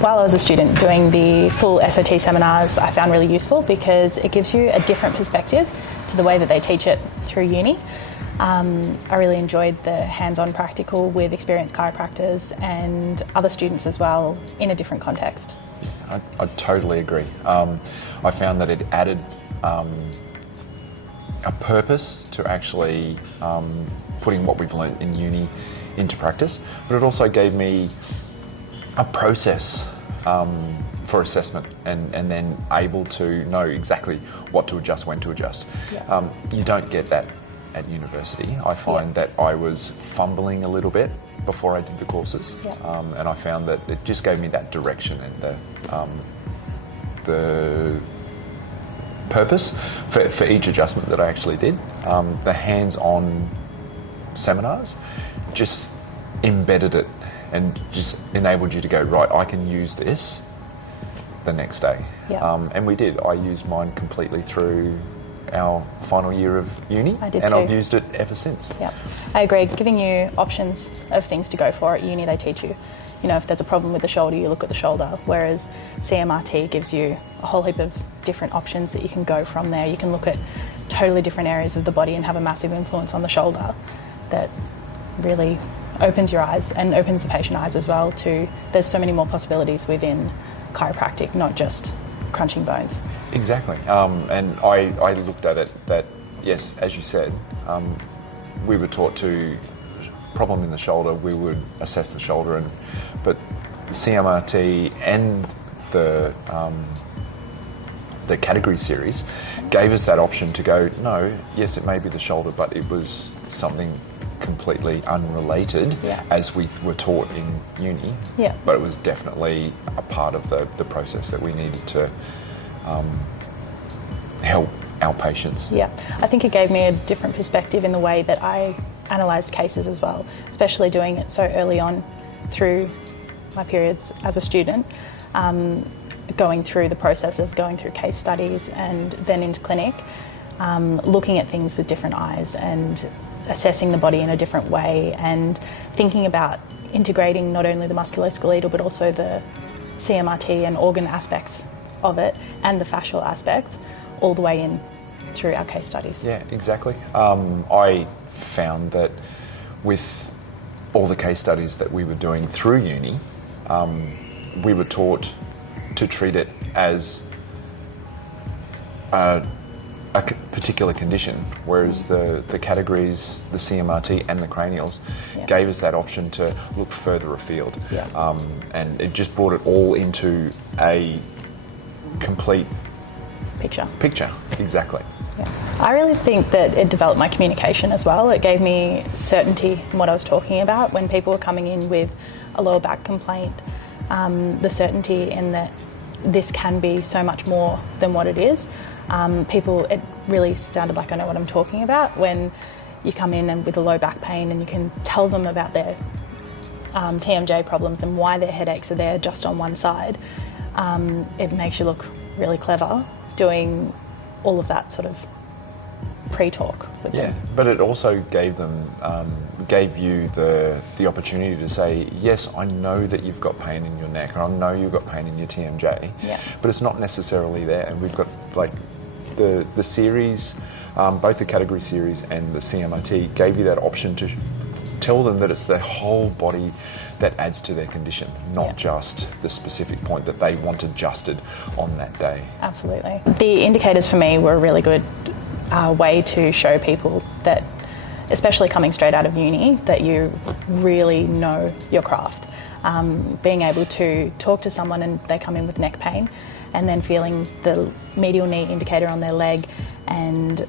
while I was a student doing the full SOT seminars, I found really useful because it gives you a different perspective to the way that they teach it through uni. I really enjoyed the hands-on practical with experienced chiropractors and other students as well in a different context. I totally agree. I found that it added a purpose to actually putting what we've learned in uni into practice, but it also gave me a process for assessment and then able to know exactly what to adjust, when to adjust. Yeah. You don't get that at university. I find that I was fumbling a little bit before I did the courses, and I found that it just gave me that direction and the purpose for each adjustment that I actually did. The hands-on seminars just embedded it and just enabled you to go, right, I can use this the next day. And we did. I used mine completely through our final year of uni, and I've used it ever since. Yeah, I agree. Giving you options of things to go for at uni, they teach you. You know, if there's a problem with the shoulder, you look at the shoulder, whereas CMRT gives you a whole heap of different options that you can go from there. You can look at totally different areas of the body and have a massive influence on the shoulder that really opens your eyes and opens the patient eyes as well to, there's so many more possibilities within chiropractic, not just crunching bones. Exactly, and I looked at it that, yes, as you said, we were taught to, problem in the shoulder, we would assess the shoulder, but the CMRT and the category series gave us that option to go, no, yes, it may be the shoulder, but it was something completely unrelated as we were taught in uni, but it was definitely a part of the process that we needed to help our patients. Yeah, I think it gave me a different perspective in the way that I analysed cases as well, especially doing it so early on through my periods as a student, going through the process of going through case studies and then into clinic, looking at things with different eyes and assessing the body in a different way and thinking about integrating not only the musculoskeletal but also the CMRT and organ aspects of it and the fascial aspects all the way in through our case studies. Yeah, exactly. I found that with all the case studies that we were doing through uni, we were taught to treat it as a particular condition, whereas the categories, the CMRT and the cranials, gave us that option to look further afield. And it just brought it all into a complete picture. Exactly. I really think that it developed my communication as well. It gave me certainty in what I was talking about when people were coming in with a lower back complaint, the certainty in that this can be so much more than what it is. It really sounded like I know what I'm talking about when you come in and with a low back pain and you can tell them about their TMJ problems and why their headaches are there just on one side. It makes you look really clever doing all of that sort of pre-talk with them. But it also gave you the opportunity to say, yes, I know that you've got pain in your neck, or I know you've got pain in your TMJ, but it's not necessarily there. And we've got like the series, both the category series and the CMRT gave you that option to tell them that it's their whole body that adds to their condition, not just the specific point that they want adjusted on that day. Absolutely. The indicators for me were a really good way to show people that, especially coming straight out of uni, that you really know your craft. Being able to talk to someone and they come in with neck pain and then feeling the medial knee indicator on their leg and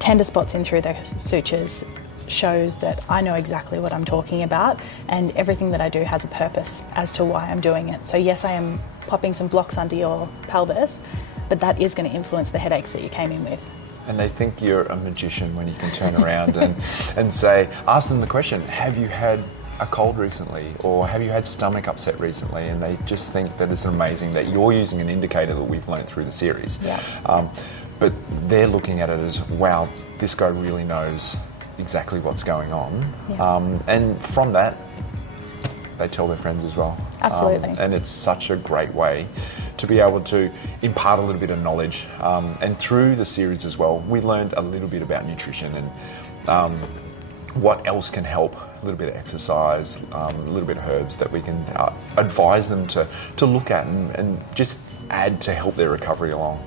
tender spots in through their sutures shows that I know exactly what I'm talking about, and everything that I do has a purpose as to why I'm doing it. So yes, I am popping some blocks under your pelvis, but that is going to influence the headaches that you came in with. And they think you're a magician when you can turn around and say, ask them the question, have you had a cold recently, or have you had stomach upset recently? And they just think that it's amazing that you're using an indicator that we've learned through the series. But they're looking at it as, wow, this guy really knows exactly what's going on. And from that, they tell their friends as well. Absolutely. And it's such a great way to be able to impart a little bit of knowledge. And through the series as well, we learned a little bit about nutrition and what else can help. A little bit of exercise, a little bit of herbs that we can advise them to look at and just add to help their recovery along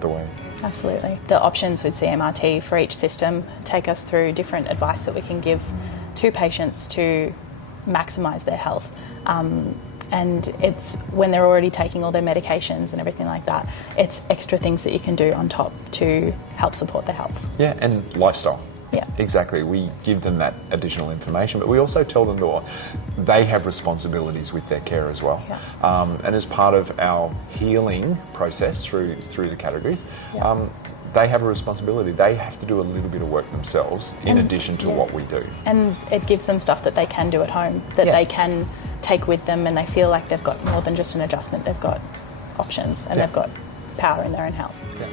the way. Absolutely. The options with CMRT for each system take us through different advice that we can give to patients to maximise their health. And it's when they're already taking all their medications and everything like that, it's extra things that you can do on top to help support their health. Yeah, and lifestyle. Yeah. Exactly. We give them that additional information, but we also tell them that they have responsibilities with their care as well. Yeah. And as part of our healing process through the categories, they have a responsibility. They have to do a little bit of work themselves in addition to what we do. And it gives them stuff that they can do at home, that they can take with them, and they feel like they've got more than just an adjustment. They've got options and they've got power in their own health. Yeah.